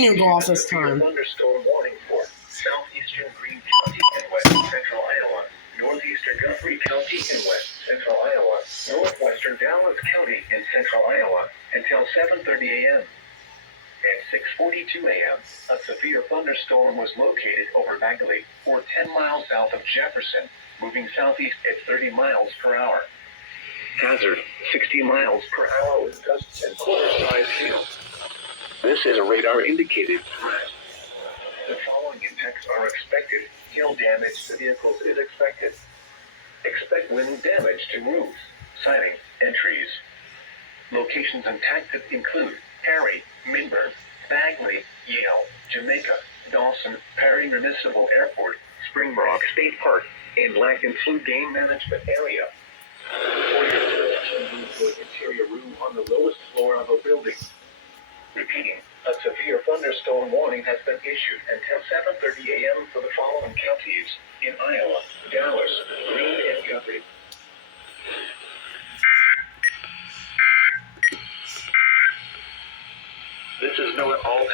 She didn't go off this time. Thunderstorm warning for southeastern Greene County and west central Iowa, northeastern Guthrie County and west central Iowa, northwestern Dallas County and central Iowa until 7:30 a.m. At 6:42 a.m., a severe thunderstorm was located over Bagley, or 10 miles south of Jefferson, moving southeast at 30 miles per hour. Hazard, 60 miles per hour with gusts and quarter-size hail. This is a radar-indicated threat. The following impacts are expected. Hail damage to vehicles is expected. Expect wind damage to roofs, siding, and trees. Locations impacted include Perry, Minburn, Bagley, Yale, Jamaica, Dawson, Perry Municipal Airport, Springbrook State Park, and Lacken Flu Game Management Area. For your protection, move to an interior room on the lowest floor of a building. Repeating, a severe thunderstorm warning has been issued until 7:30 a.m. for the following counties in Iowa, Dallas, Greene, and Guthrie. This is Noah All.